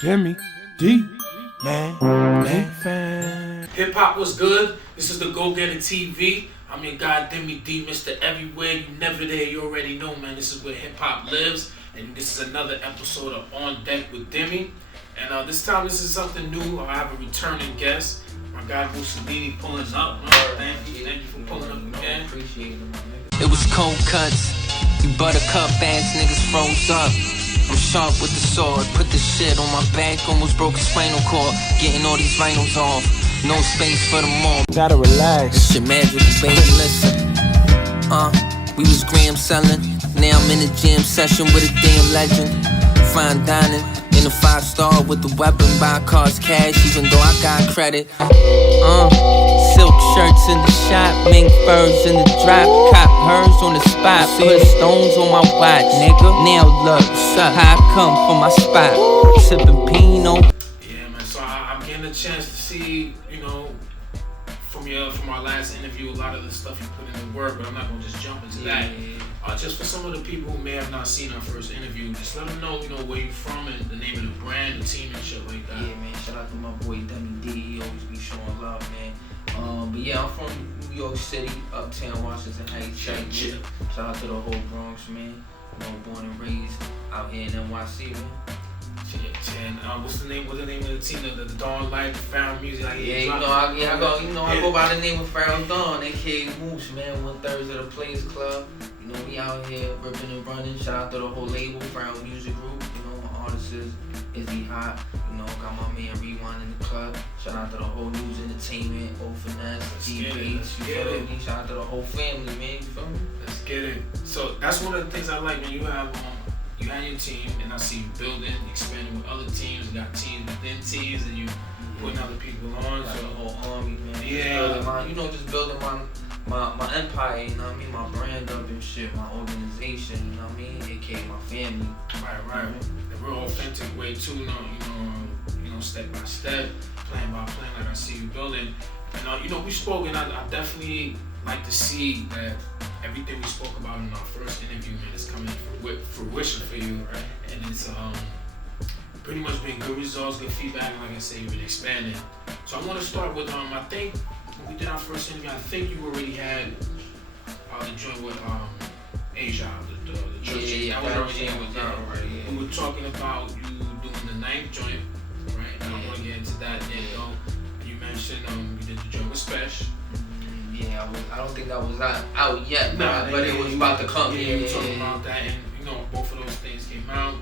Deme D, man, fan. Hip hop was good. This is the DagogetaTv. I'm your guy Deme D, Mr. Everywhere. You never there, you already know, man. This is where hip hop lives, and this is another episode of On Deck with Deme. And this time, this is something new. I have a returning guest. My guy Musalini pulling up. Thank you for pulling up again. Appreciate it. It was cold cuts. You buttercup ass niggas froze up. I'm sharp with the sword. Put the shit on my back. Almost broke a spinal cord. Getting all these vinyls off. No space for them all. Gotta relax. This shit magical, baby. Listen. We was gram selling. Now I'm in a jam session with a damn legend. Fine dining in a 5-star with the weapon. Buy cars cash, even though I got credit. Silk shirts in the shop, mink furs in the drop. Cop hers on the spot, put stones on my watch, nigga. Now look, how I come from my spot, sipping Pinot. Yeah, man. So I'm getting a chance to see, from our last interview, a lot of the stuff you put in the work, but I'm not gonna just jump into that. Just for some of the people who may have not seen our first interview, just let them know, where you from and the name of the brand, the team, and shit like that. Yeah, man. Shout out to my boy Deme D. He always be showing love, man. But yeah, I'm from New York City, Uptown, Washington Heights. Shout out to the whole Bronx, man. Born and raised out here in NYC, man. And what's the name of the team? The Dawn Light, the Found Music. I go by the name of Found Dawn, aka Moose, man. 1/3 of the Players Club. We out here ripping and running. Shout out to the whole label, Found Music Group. My artist is Izzy Hot. Got my man Rewind in the club. Shout out to the whole News Entertainment, Openness, GH. Shout out to the whole family, man. You feel me? Let's get it. So that's one of the things I like, man. You have your team, and I see you building, expanding with other teams. You got teams within teams, and you putting other people on. Got so the whole army, man. Yeah. Just building my empire, my brand up and shit, my organization, aka my family. Right. The real authentic way too, step by step, plan by plan, like I see you building. And we spoke, and I definitely like to see that everything we spoke about in our first interview, man, is coming to fruition for you, right? And it's pretty much been good results, good feedback, and like I said, you've been expanding. So I want to start with I think when we did our first interview, I think you already had the joint with Asia, the church. Yeah, that was already with that, right? Yeah. We were talking about you doing the 9th joint, right? And I want to get into that. You mentioned you did the joint with Spesh. Yeah, I don't think that was out yet, but it was about to come. Yeah, we were talking about that, and both of those things came out.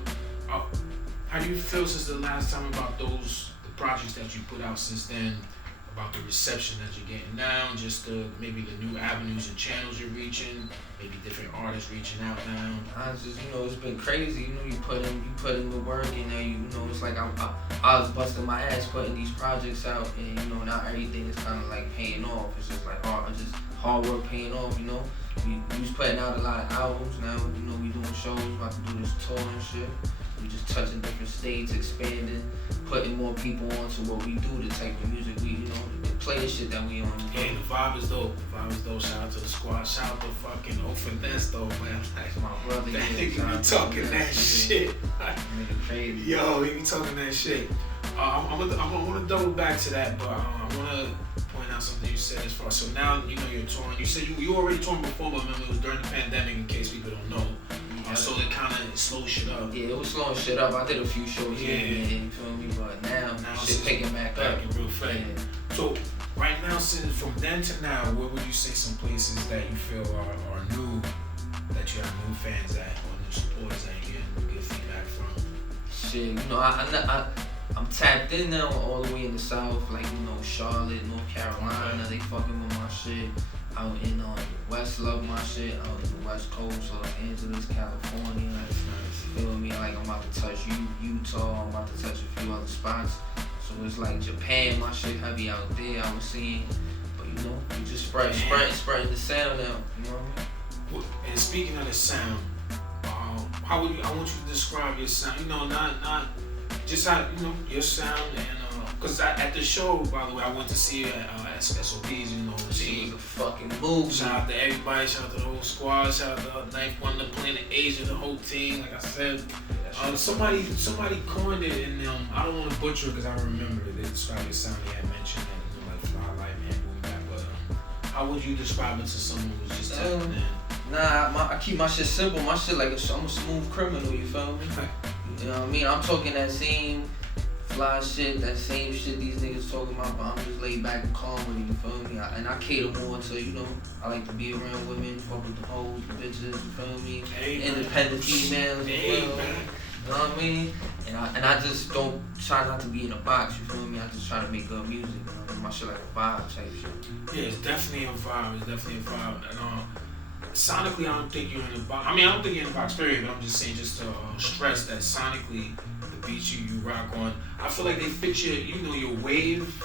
How do you feel since the last time about the projects that you put out since then? About the reception that you're getting now, just maybe the new avenues and channels you're reaching, maybe different artists reaching out now. It's been crazy. You put in the work, and it's like I was busting my ass putting these projects out, and now everything is kind of like paying off. It's just like hard work paying off. We was putting out a lot of albums. Now we doing shows, about to do this tour and shit. We just touching different states, expanding, putting more people onto what we do, the type of music we, play the shit that we on. Yeah, the vibe is dope. Shout out to the squad. Shout out to fucking Openness though, man. That's my brother. That nigga be talking that shit. Crazy. Yo, he be talking that shit. I'm gonna double back to that, but I wanna point out something you said as far. So now you're touring. You said you already touring before, but remember it was during the pandemic. In case people don't know. So it kind of slowed shit up. Yeah, it was slowing shit up. I did a few shows here and there, you feel me? But now shit picking back up. Real fast. Yeah. So right now, since from then to now, where would you say some places that you feel are new, that you have new fans at, or new supporters that you getting good feedback from? Shit, I'm tapped in now all the way in the South, like Charlotte, North Carolina. They fucking with my shit. Out in West, love my shit. Out in the West Coast, Los Angeles, California. Feel me? Like I'm about to touch Utah. I'm about to touch a few other spots. So it's like Japan, my shit heavy out there. I was seeing, but we just spreading the sound out. You know what I mean? And speaking of the sound, I want you to describe your sound. Not just how your sound and. Because at the show, by the way, I went to see it at SOBs, She was a fucking move. Shout out to everybody, shout out to the whole squad, shout out to Knife One, the Planet Asia, the whole team, like I said. Somebody coined it, and I don't want to butcher it because I remember it. They described the sound they had mentioned that like fly light man moving back. But how would you describe it to someone who's just tapping in? Nah, I keep my shit simple. My shit like I'm a smooth criminal. You feel me? You know what I mean? I'm talking that same fly shit, that same shit these niggas talking about, but I'm just laid back and calm with it, you feel me? And I cater more to, you know, I like to be around women, fuck with the hoes, the bitches, you feel me? Independent females, you feel me? You know what I mean? And I just don't try not to be in a box, you feel me? I just try to make good music, you know? My shit like a vibe type shit. Yeah, it's definitely a vibe. And sonically, I don't think you're in a box. I mean, I don't think you're in a box, period, but I'm just saying, just to stress that sonically, the beats you rock on, I feel like they fit your wave,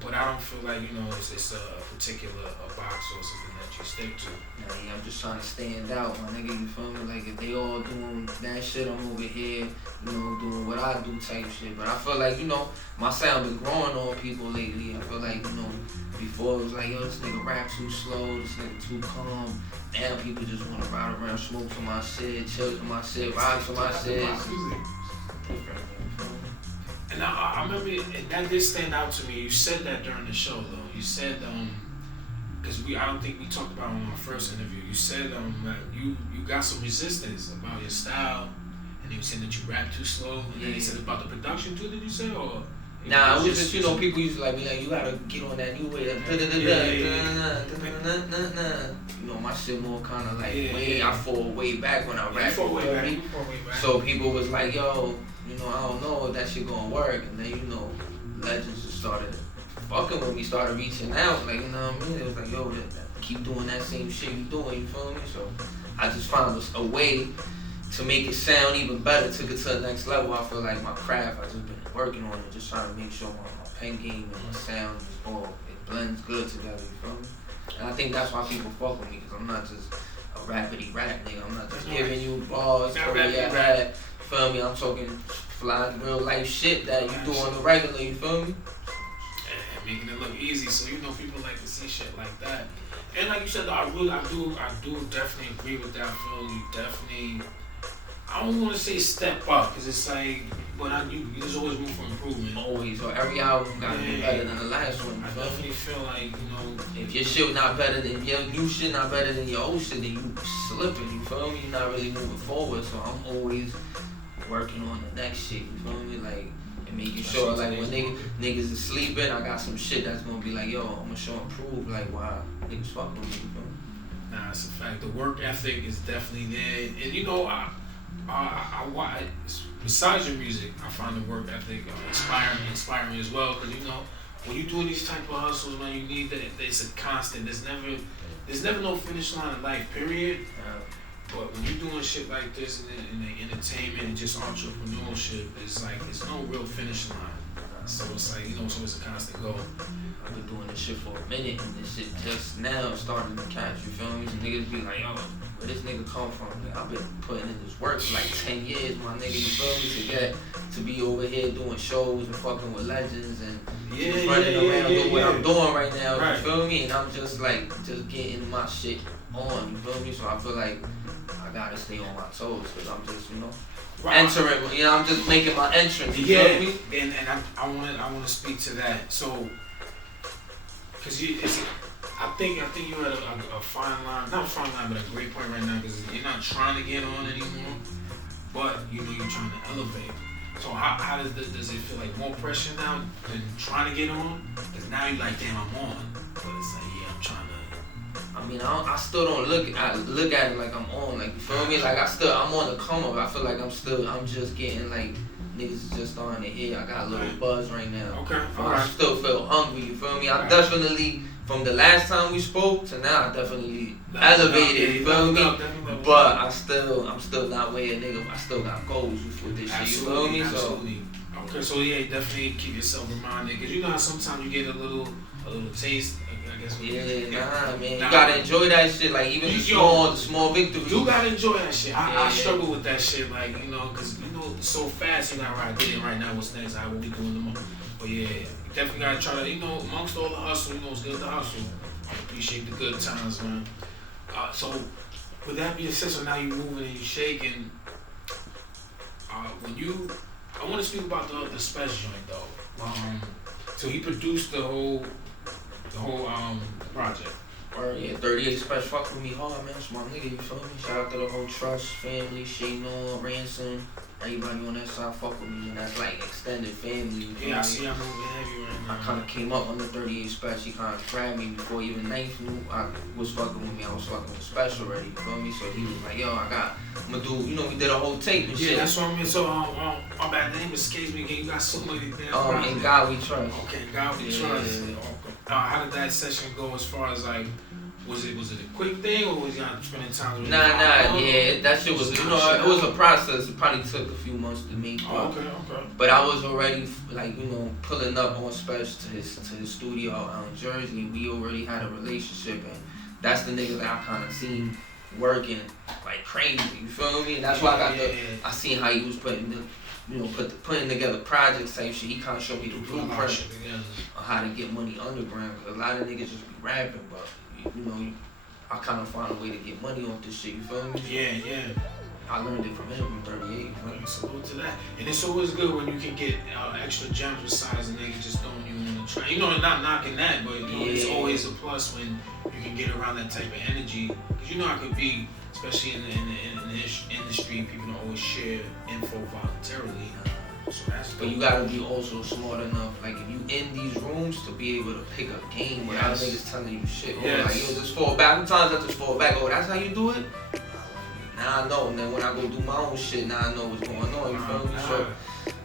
but I don't feel like, it's a particular box or something that you stick to. Yeah, I'm just trying to stand out, my nigga, you feel me? Like, if they all doing that shit, I'm over here, doing what I do type shit. But I feel like, my sound been growing on people lately. I feel like, before it was like, yo, this nigga rap too slow, this nigga too calm. Now people just want to ride around, smoke to my shit, chill to my shit, ride to my shit. And I remember that did stand out to me. You said that during the show, though. You said, because I don't think we talked about it on our first interview. You said that you got some resistance about your style, and you said that you rap too slow. And then you said about the production too. Did you say or? Nah, it was just people used to like be like, you gotta get on that new way. My shit more kind of like I fall way back when I rap. So people was like, yo, I don't know if that shit gonna work. And then legends just started fucking with me, started reaching out, like, you know what I mean? It was like, yo, keep doing that same shit you doing, you feel me? So I just found a way to make it sound even better, took it to the next level. I feel like my craft, I just been working on it, just trying to make sure my pen game and my sound is all, it blends good together, you feel me? And I think that's why people fuck with me, because I'm not just a rapidy rap nigga. I'm not just giving you bars, rap, feel me? I'm talking fly real life shit that you do on the regular, you feel me? And making it look easy, so people like to see shit like that. And like you said, I do definitely agree with that. I feel you definitely, I don't want to say step up, because it's like, but there's always room for improvement. Always, so every album gotta be better than the last one. I definitely feel like, if your shit not better than, if your new shit not better than your old shit, then you slipping, you feel me? You're not really moving forward, so I'm always working on the next shit, you feel me? Like, and making sure, like, when niggas is sleeping, I got some shit that's gonna be like, yo, I'm gonna show and prove, like, why niggas fuck with me, you feel me? Nah, it's a fact. The work ethic is definitely there. And, I besides your music, I find the work ethic inspiring as well, because, when you're doing these type of hustles, man, you need that. It's a constant. There's never no finish line in life, period. But when you're doing shit like this in the entertainment and just entrepreneurship, it's like there's no real finish line. So it's like, it's always a constant goal. I've been doing this shit for a minute, and this shit just now starting to catch, you feel me? Some niggas be like, yo, where this nigga come from? Like, I've been putting in this work for like 10 years, my nigga, you feel me? To be over here doing shows and fucking with legends and running around doing what I'm doing right now, you feel me? And I'm just like, just getting my shit on, you feel me? So I feel like I gotta stay on my toes, because I'm just, entering, I'm just making my entrance, you feel me? And I want to speak to that. So, because I think you're at a fine line, not a fine line, but a great point right now, because you're not trying to get on anymore, but you're trying to elevate. So how does it feel like more pressure now than trying to get on? Because now you're like, damn, I'm on, but it's like, yeah, I'm trying to. I mean, I still don't look at it like I'm on, like, you feel me? Like, I'm on the come up. I feel like I'm just getting, like, niggas is just starting to hear. I got a little buzz right now. Okay, I still feel hungry, you feel me? I definitely, from the last time we spoke to now, I definitely elevated, you feel me? But I'm still not where a nigga, I still got goals with this shit, you feel me? Absolutely. Okay, so yeah, definitely keep yourself reminded, because how sometimes you get a little taste. Man. You gotta enjoy that shit, like, even the small victories. You gotta enjoy that shit. I struggle with that shit, like, because, it's so fast, you're not right there right now, what's next, what we doing tomorrow. But yeah, you definitely gotta try to, amongst all the hustle, it's good to hustle. I appreciate the good times, man. So, with that being said, so now you moving and you shaking, I want to speak about the Spesh joint though. So he produced the whole project. Yeah, 38 Spesh fuck with me hard, man. That's my nigga, you feel me? Shout out to the whole Trust family, Shaynon, Ransom, everybody on that side fuck with me, and that's like extended family. You feel Yeah, I me? see I'm moving heavy right now. I kind of came up on the 38 Spesh. He kind of grabbed me before even Ninth knew I was fucking with me. I was fucking with Spesh already, you feel me? So he was like, yo, I'm gonna do, you know, we did a whole tape and shit. Yeah, that's what I mean. So, my bad name escapes me again. You got so many damn In God We Trust. Okay, God We Trust. Yeah. How did that session go as far as like, was it a quick thing or was y'all spending time with Nah, yeah, that shit was, you know, it was a process. It probably took a few months to make. Okay. But I was already, like, you know, pulling up on Spesh to his studio out in Jersey. We already had a relationship, and that's the nigga that I kind of seen working like crazy. You feel me? And that's why I seen how he was putting putting together projects type shit. He kind of showed me the blueprint on how to get money underground. Cause a lot of niggas just be rapping, but you know, I kind of find a way to get money off this shit. You feel me? Yeah. I learned it from him in 38. Salute to that. And it's always good when you can get extra gems besides a nigga just throwing you on the train. You know, not knocking that, but you know, it's always a plus when you can get around that type of energy. Because you know, I could be, especially in the industry, people don't always share info voluntarily. So that's but you gotta be also smart enough, like if you in these rooms, to be able to pick up game without niggas telling you shit. Or like, yo, just fall back. Sometimes I just fall back. Oh, that's how you do it? Now I know. And then when I go do my own shit, now I know what's going on. You feel me? So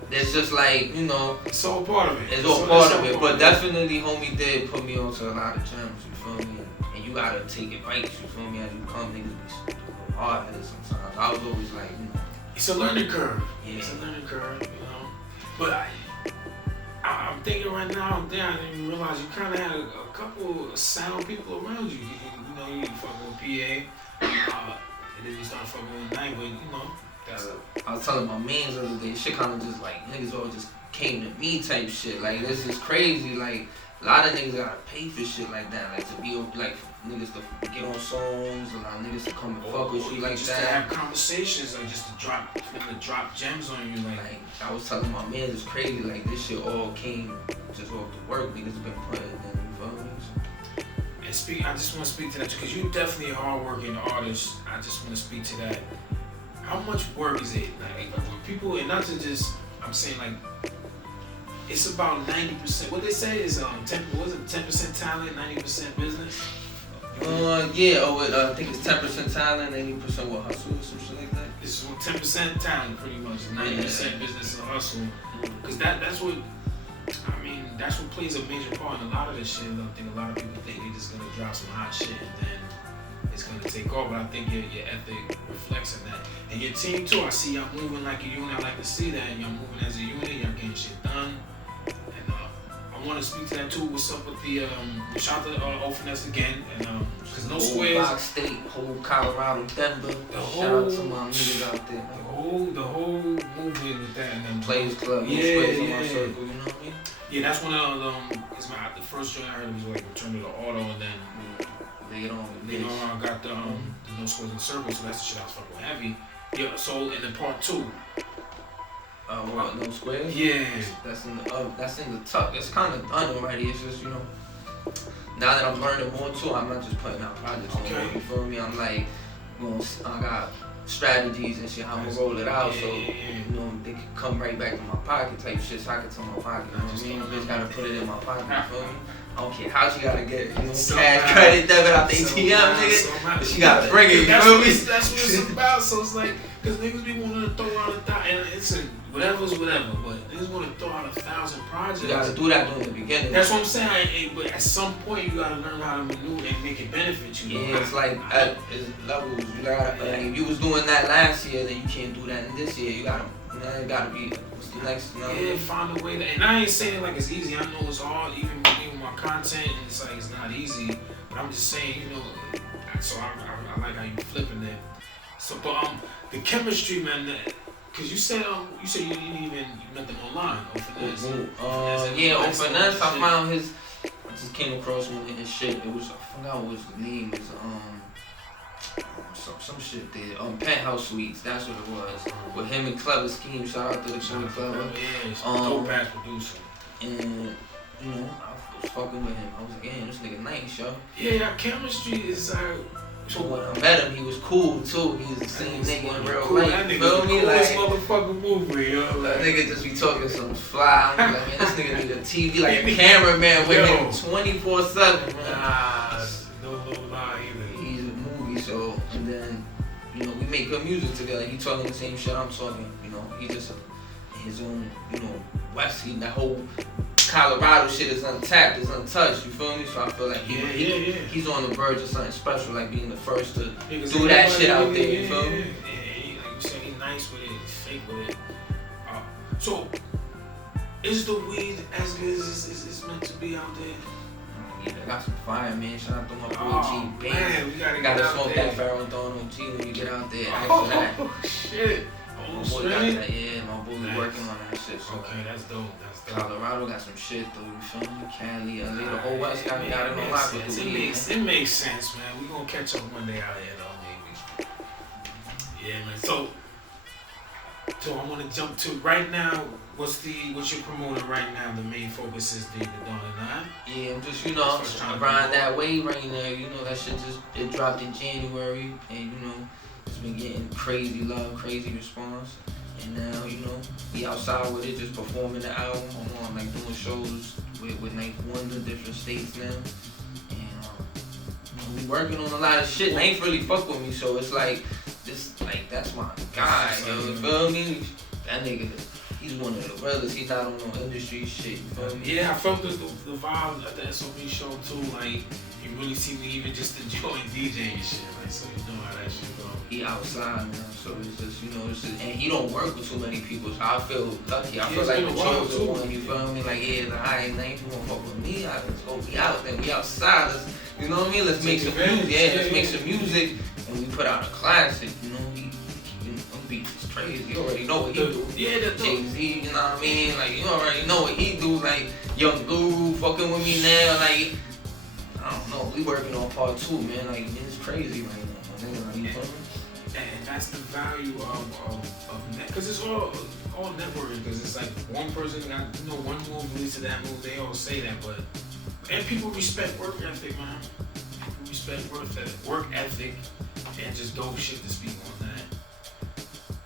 it's just like, you know, it's all part of it. It's all part of it. But definitely, homie did put me onto a lot of gems. You feel me? And you gotta take advice. You feel me? As you come, niggas be hard headed sometimes. I was always like, you know. It's a learning curve. Yeah. It's a learning curve, you know. But I'm thinking right now, I didn't even realize you kind of had a couple of sound people around you. You know, you fucking with PA, and then you start fucking with Night, but you know, that's I was telling my mans the other day, shit kind of just like, niggas all just came to me type shit. Like, this is crazy. Like, a lot of niggas gotta pay for shit like that. Like, to be, like, niggas to get on songs, a lot of niggas to come and fuck with you like just that. To have conversations, like just to drop gems on you. Like I was telling my man, it's crazy. Like, this shit all came just off the work niggas been putting in. You feel me? And I just want to speak to that too, because you're definitely a hard-working artist. I just want to speak to that. How much work is it? Like people, and not to just, I'm saying like, it's about 90%. What they say is 10% talent, 90% business. I think it's 10% talent, 80% what, hustle or some shit like that. It's 10% talent, pretty much, 90% business and hustle. Because that's what plays a major part in a lot of this shit. I think a lot of people think they're just gonna drop some hot shit and then it's gonna take off. But I think your ethic reflects in that. And your team too. I see y'all moving like a unit. I like to see that. Y'all moving as a unit. Y'all getting shit done. And I want to speak to that too. What's up with the shout out to Openness again, and cause no squares. Whole State, whole Colorado, Denver. Shout out to my niggas out there. The whole movement with that and then Players Club. Yeah. On my circle, you know what I mean? Yeah, that's one of the first joint I heard was like Return to the Auto, and then later on I got the No Squares in the Circle, so that's the shit I was fucking heavy. Yeah, so in the part 2. What, No Squares? Yeah. That's in the tuck. It's kind of done already. It's just, you know, now that I'm learning more too, I'm not just putting out projects anymore. You feel me? I'm like, you know, I got strategies and shit, how I'm gonna roll it out, so you know they can come right back to my pocket type shit, so I can tell my pocket. You know what I mean? Bitch gotta put it in my pocket. You feel me? I don't care how she gotta get, you know, cash, credit, debit out the ATM, nigga. But she gotta bring it. You feel me? That's what it's about. So it's like, cause niggas be wanting to throw out and it's whatever's whatever, but niggas want to throw out 1,000 projects. You gotta do that during the beginning. That's what I'm saying. But at some point, you gotta learn how to maneuver and make it benefit you. Yeah, it's like it's levels. You gotta, like, if you was doing that last year, then you can't do that in this year. You gotta, it gotta be what's the next. Yeah, find a way to. And I ain't saying it like it's easy. I know it's hard, even my content. And it's like it's not easy. But I'm just saying, you know. So I like how you flipping it. So, but the chemistry, man. Cause you said you didn't even met them online. Openness. Openness. I found his. I just came across one of his shit. It was, I forgot what his name is. some shit there. Penthouse Suites, that's what it was. With him and Clever Scheme, shout out to the Clever. Yeah, he's a dope ass producer. And you know, I was fucking with him. I was like, damn, this nigga nice, yo. Yeah, our chemistry is So when I met him, he was cool too. He was the same nigga in real cool. life. That You nigga feel me? the coolest Like motherfucking movie, yo. that nigga just be talking some fly. I'm like, man, this nigga need a TV, like a cameraman with him 24/7, man. Nah, no lie either. He's a movie, so and then you know we make good music together. He talking the same shit I'm talking. You know, he just his own, you know, West. That whole Colorado shit is untapped, is untouched. You feel me? So I feel like he's on the verge of something special, like being the first to do that shit out there. You feel me? Yeah, like you said, he's nice with it, he's fake with it. So, is the weed as good as it's meant to be out there? Yeah, I got some fire, man. Shout out to my boy G. Man, we gotta smoke there. that Farrell G when you get out there. Oh, shit. My boy got that, yeah, my boy working on that shit. So okay, that's dope. Colorado got some shit though, you feel me? Cali, LA, the whole West got it on lock with the weed. It makes sense, man. We gonna catch up one day out here though, maybe. Yeah, man. So I wanna jump to right now. What you're promoting right now? The main focus is the Dawn and Yeah, I'm just, you know, I'm riding that wave right now. You know, that shit it dropped in January, and you know, it's been getting crazy love, crazy response. And now, you know, we outside with it, just performing the album. I'm on like doing shows with like one of the different states now. And you know, we working on a lot of shit. And they ain't really fuck with me, so it's like this, like that's my guy, yo. You feel me? That nigga, he's one of the realest. He's not on no industry shit. You feel me? Yeah, I felt the vibe at the SOB show too. Like you really see me even just enjoying DJing and shit. Like so, you know how that shit go. He outside, man. So it's just, you know, and he don't work with too many people. So I feel lucky. I feel like the chosen one. You feel me? Like I ain't you won't fuck with me. Let's go be out. Then we outside. You know what I mean? Let's make some music. Yeah, let's make some music, and we put out a classic. You know, he beats is crazy. You already know what he do. Yeah, Jay-Z. You know what I mean? Like you already know what he do. Like Young Guru fucking with me now. Like I don't know. We working on part 2, man. Like it's crazy right now. You feel me? And that's the value of net, because it's all networking. Because it's like one person got one move leads to that move. They all say that, but and people respect work ethic, man. People respect work ethic, and just dope shit to speak on that.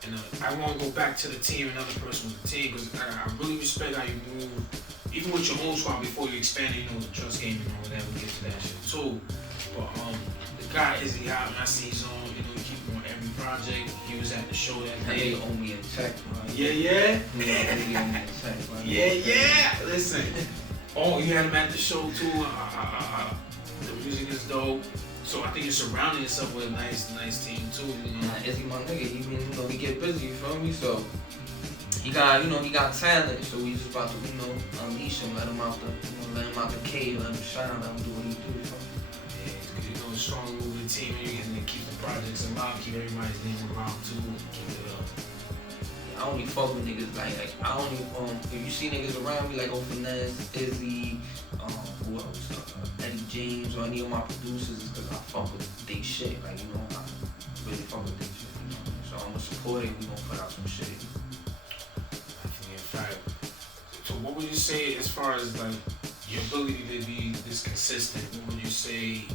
And I want to go back to the team, another person with the team, because I really respect how you move, even with your own squad before you expand. You know, the trust game and all that. We get to that shit too. But the guy Izzy out, and I see he's on. You know, he keep on every project. He was at the show that day. They owe me in tech, bro. Yeah. Yeah. Listen. Oh, you had him at the show too. The music is dope. So I think you're surrounding yourself with a nice team too. You know? Izzy, my nigga, he get busy. You feel me? So he got talent. So we just about to, unleash him, let him out the cave, let him shine, let him do what he do. So. Strong moving team, and you're gonna keep the projects alive, keep everybody's name around too, keep it up. Yeah, I only fuck with niggas like I only if you see niggas around me like Openness, Izzy, who else, Eddie James, or any of my producers, is because I fuck with they shit. Like I really fuck with they shit. So I'm gonna support it. We gonna put out some shit. In fact, so what would you say as far as like your ability to be this consistent? What would you say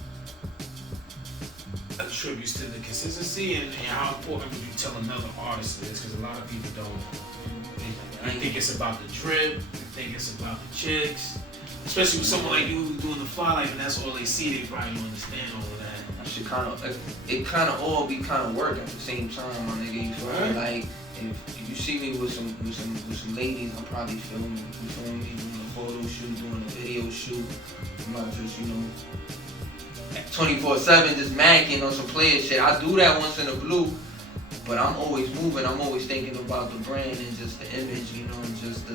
attributes to the consistency, and how important would you tell another artist this? Because a lot of people don't. They think it's about the drip, they think it's about the chicks. Especially with someone like you who's doing the fly life, and that's all they see. They probably don't understand all of that. That shit kind of all be kind of work at the same time, my nigga. You feel me? Like if you see me with some ladies, I'm probably filming. You feel me? Doing a photo shoot, doing a video shoot. I'm not just 24/7 just macking on some player shit. I do that once in a blue, but I'm always moving. I'm always thinking about the brand and just the image, and just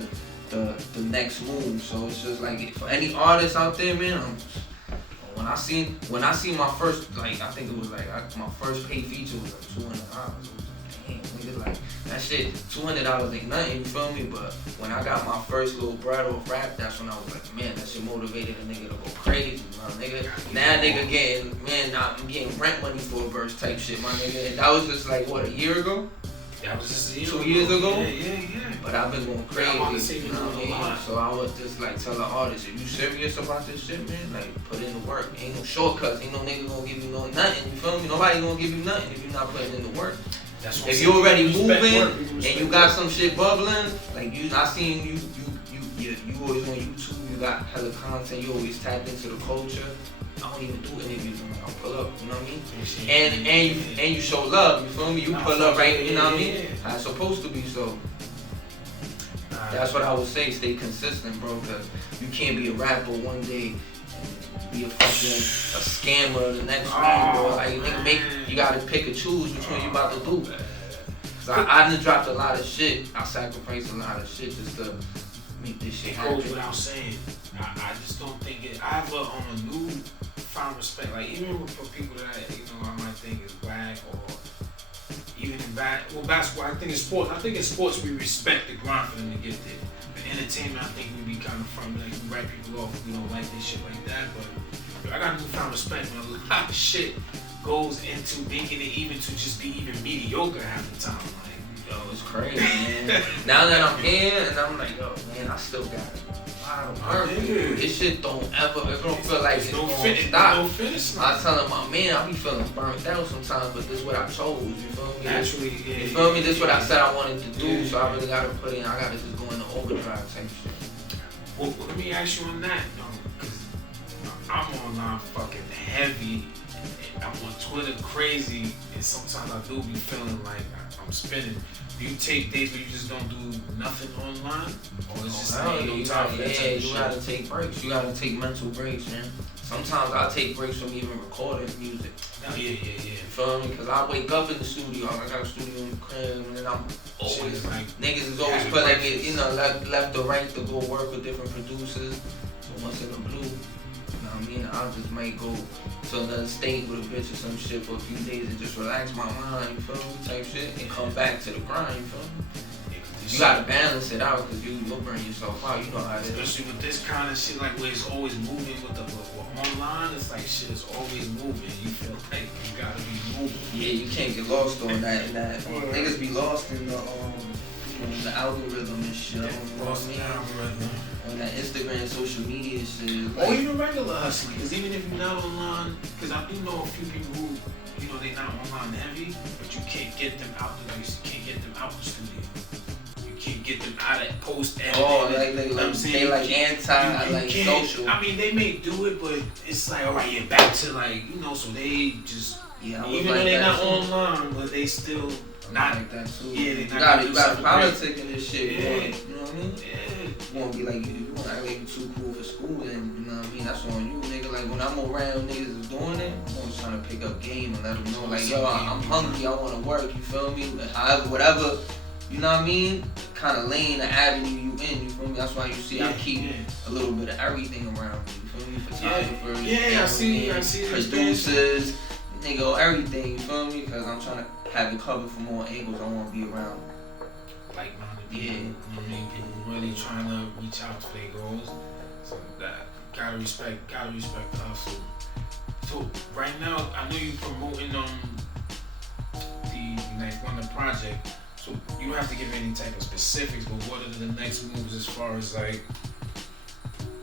the next move. So it's just like for any artist out there, man. When I see my first, like I think it was like my first paid feature was like $200. Damn, nigga, like That shit, $200 ain't nothing, you feel me? But when I got my first little bread off rap, that's when I was like, man, that shit motivated a nigga to go crazy, my nigga. Now nigga getting, man, I'm getting rent money for a verse type shit, my nigga. And that was just like, what, a year ago? That was just a year 2 years ago? Yeah. But I've been going crazy, you know what I mean? So I would just like tell the artist, if you serious about this shit, man, like put in the work. Ain't no shortcuts, ain't no nigga gonna give you nothing, you feel me? Nobody gonna give you nothing if you're not putting in the work. If you already moving and you got some shit bubbling, like I seen you always on YouTube, you got hella content, you always tapped into the culture. I don't even do interviews, I'll pull up, you know what I mean? And you show love, you feel me? You pull up right, you know what I mean? How it's supposed to be, so. That's what I would say, stay consistent, bro, because you can't be a rapper one day and be a scammer the next week, bro. Like, you gotta pick and choose which one you about to do. Cause I done dropped a lot of shit. I sacrificed a lot of shit just to make this shit happen. It goes without saying. I just don't think it. I have a new found respect. Like even for people that I might think is whack or even in basketball. I think in sports. I think in sports we respect the grind for them to get there. In entertainment, I think we be kind of firm. Like we write people off. We don't like this shit like that. But I got a newfound respect when a lot of shit goes into making it even to just be even mediocre half the time. Like, yo, it's crazy, man. Now that I'm here and I'm like, yo, man, I still got it. This shit don't feel like it's gonna stop. I tell my man, I be feeling burnt out sometimes, but this is what I chose, you feel me? Naturally, yeah. You feel me? This is what I said I wanted to do, so I really gotta put in, I gotta just go into overdrive type shit. Well, let me ask you on that, because I'm online fucking heavy, and I'm on Twitter crazy, and sometimes I do be feeling like I'm spinning. Do you take days where you just don't do nothing online? Or it's just you gotta take breaks. You gotta take mental breaks, man. Sometimes I take breaks from even recording music. Oh, yeah. You feel me? Because I wake up in the studio, I got a studio in the crib, and I'm always, niggas is always put like it, left or right to go work with different producers. So once in the blue, you know what I mean? I just might go to another state with a bitch or some shit for a few days and just relax my mind, you feel me, type shit, and come back to the grind, you feel me? You gotta balance it out because you'll burn yourself out, you know how it is. Especially with this kind of shit, like where it's always moving with online, it's like shit is always moving. You feel like you gotta be moving. Yeah, you can't get lost on that. Niggas be lost in the algorithm and shit. Lost in the algorithm. On that Instagram, social media shit. Or even regular hustling, because even if you're not online, because I do know a few people who, they not online heavy, but you can't get them out the studio. You can't get them out of post editing. Oh, they like anti social. I mean, they may do it, but it's like, all right, you're back to so they just, even though they're not online, but they still not like that too. Yeah, they you got politics in this shit. Yeah. You know what I mean? Yeah. You wanna be like, you wanna act like you too cool for school, and you know what I mean? That's on you, nigga. Like when I'm around niggas is doing it, I'm always trying to pick up game and let them know, like, yo, I'm hungry, I wanna work, you feel me? However, whatever, you know what I mean? Kind of lane, the avenue you in, you feel me? That's why you see I keep a little bit of everything around me, you feel me? Photographers, I see producers, nigga, everything, you feel me? Because I'm trying to have it covered from all angles. I want to be around like-minded people. You know what I mean? People really trying to reach out to their goals. So that gotta respect the hustle. So right now, I know you promoting the project. So you don't have to give any type of specifics, but what are the next moves as far as like?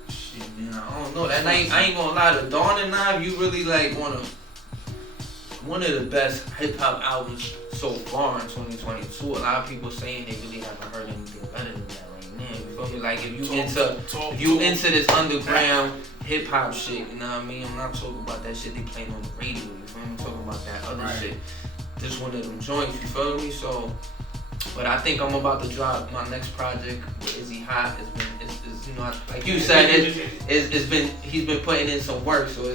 Shit, man, I don't know. That night, I ain't gonna lie. The Dawn and Knife, you really like one of the best hip hop albums so far in 2022. A lot of people saying they really haven't heard anything better than that right now. You feel me? Like if you into this underground hip hop shit, you know what I mean? I'm not talking about that shit they playing on the radio. You feel me? I'm talking about that other shit. This one of them joints. You feel me? So, but I think I'm about to drop my next project with Izzy Hot. Like you said, he's been putting in some work, so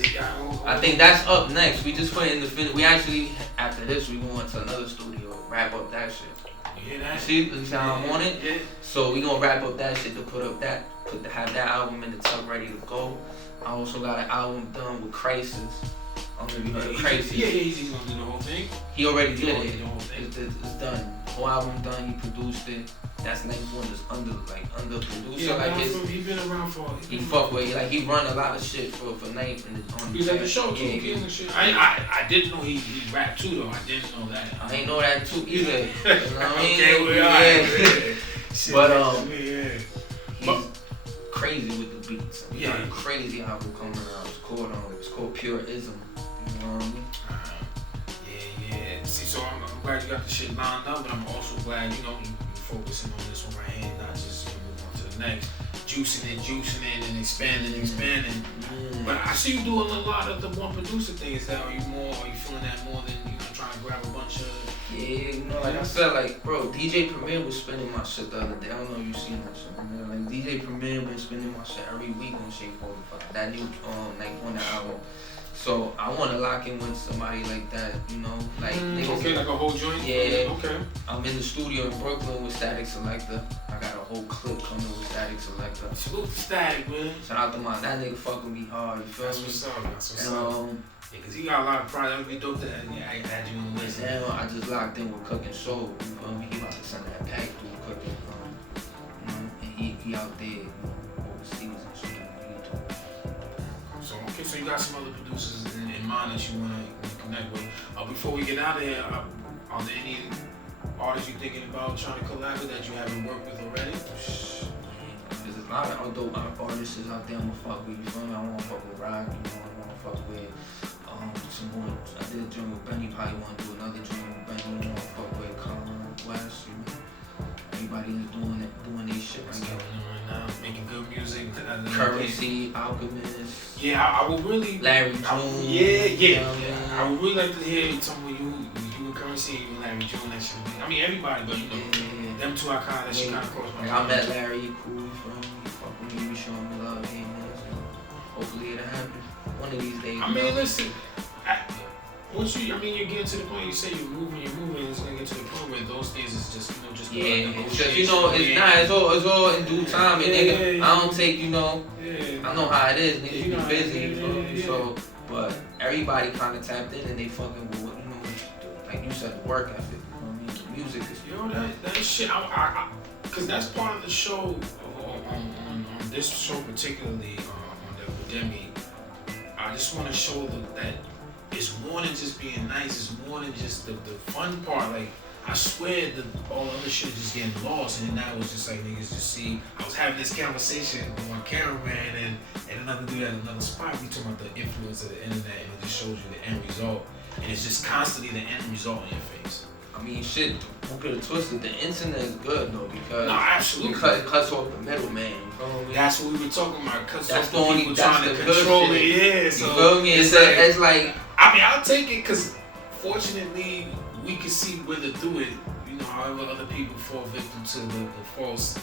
I think that's up next. We just put in the finish. We actually, after this, we going to another studio, wrap up that shit. See how I'm on it? Yeah. So we gonna wrap up that shit to have that album in the tub ready to go. I also got an album done with Crisis. I don't know if you heard of Crisis. Yeah, he's gonna do the whole thing. He already did it. It's done. whole album done. He produced it. That's Ninth Wonder's under producer. Yeah, like he been around for. He fuck with like he run a lot of shit for Ninth and he's at the show too. Yeah, shit. I didn't know he rapped too though. I didn't know that. I ain't know that too either. You know what I mean? Okay, well, yeah. But yeah. He's crazy with the beats. Yeah, crazy how we coming out. It's called Pureism. You know what I mean? Yeah. See, so I'm glad you got the shit lined up, but I'm also glad you focusing on this one right here, not just moving on to the next, juicing it and expanding. But I see you doing a lot of the one producer things. Are you feeling that more than trying to grab a bunch of? Yeah, like I said, like bro, DJ Premier was spinning my shit the other day. I don't know if you seen that shit. Like DJ Premier been spinning my shit every week on Shake 45. That new Ninth Wonder album. So I want to lock in with somebody like that, like okay, like a whole joint. Yeah. Okay. I'm in the studio in Brooklyn with Static Selector. I got a whole clip coming with Static Selector. Salute to Static, man. Shout out to that nigga fucking me hard. You feel me? That's what's up. Yeah, cause he got a lot of projects. That would be dope to add you on the list. Yeah, I just locked in with Cooking Soul. You feel me? He about to send that pack through Cooking. And he out there overseas and shit. So you got some other producers in mind that you want to connect with. Before we get out of here, are there any artists you thinking about trying to collab with that you haven't worked with already? There's a lot of dope artists out there I'm gonna fuck with. You feel me? I wanna fuck with Rock. I wanna fuck with some more. I did a joint with Benny. Probably wanna do another joint with Benny. I wanna fuck with West. Everybody is doing these shit right now. Making good music. Currency, Openness. Yeah, I would really. Larry June. I would really like to hear some of you and Currency and Larry June. That shit. I mean everybody, but them two I kind of shit kind of crossed my mind. I met Larry, cool from fuck with me, we showing me love, man. So hopefully it'll happen one of these days. I mean, listen. You're getting to the point. You say you're moving. It's gonna get to the point where those things is just, just it's all in due time. And nigga, I don't take, I know how it is. Niggas be busy, So, but everybody kind of tapped in and they fucking with, like you said, the work ethic. You know what I mean? The music is. That shit. Because that's part of the show on this show particularly on Deck Wit Deme. I just want to show that. It's more than just being nice. It's more than just the fun part. Like, I swear that all the other shit is just getting lost. And then now it's just like niggas just see. I was having this conversation with my cameraman and another dude at another spot. We talking about the influence of the internet and it just shows you the end result. And it's just constantly the end result in your face. I mean, shit, don't get it twisted. The internet is good though because absolutely. Because it cuts off the middleman. That's what we were talking about. Cuts that's off the only people trying to control it. Yeah, so you feel me? It's like. I mean, I'll take it because fortunately we can see whether through it. However other people fall victim to the false,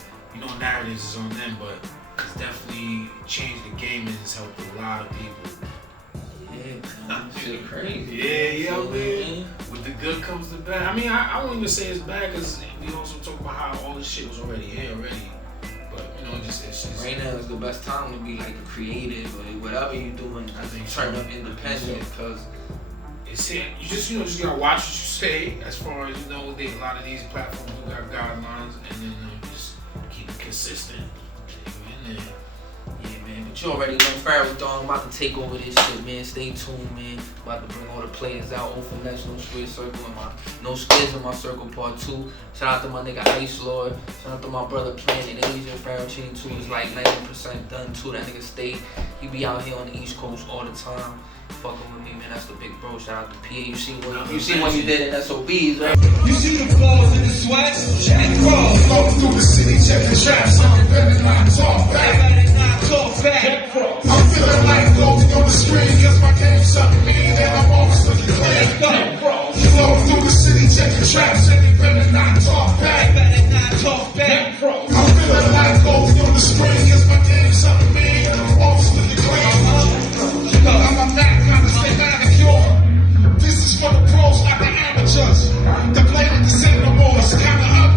narratives is on them, but it's definitely changed the game and it's helped a lot of people. Yeah, shit crazy. Yeah, man. With the good comes the bad. I mean, I won't even say it's bad because we also talk about how all this shit was already here already. But it's just right now is the best time to be like a creative or whatever you're doing. I think turn up independent because it's here. You just gotta watch what you say. As far as a lot of these platforms do got guidelines, and then just keep it consistent. Yeah, man. But you already know Pharaoh Dog. I'm about to take over this shit, man. Stay tuned, man. About to bring all the players out. Openness, No Street Circle, and No Skids in my circle part 2. Shout out to my nigga Ice Lord. Shout out to my brother Planet Asian. Pharaoh Chain 2 is like 90% done too. That nigga stay. He be out here on the East Coast all the time. Fucking with me, man. That's the big bro. Shout out to PA. You see what you did in SOBs, right? You see the balls in the sweats? Check balls. Flow through the city, check the traps. I'm better not talk back. I'm feeling like floating on the screen, cause my game sucking me, and I'm always looking clean. Flow through the city, check the traps, and you better not talk back. I'm feeling like floating on the screen, cause my game sucking me, and I'm always looking clean. I'm not trying to stay out of cure. This is for the pros, not the amateurs. The blade of the cinema wars, kinda up.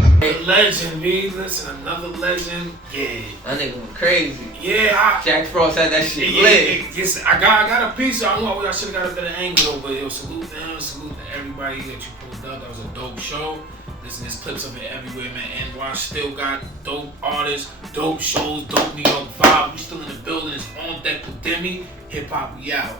legend, me. Listen, another legend. Yeah. That nigga went crazy. Yeah, Jack Frost had that shit yeah, lit. yes, I got a piece. I know I should have got a better angle though, but yo, salute them, salute to everybody that you pulled up. That was a dope show. Listen, there's clips of it everywhere, man. NY still got dope artists, dope shows, dope New York vibe. We still in the building. It's on Deck Wit Deme. Hip hop, we out.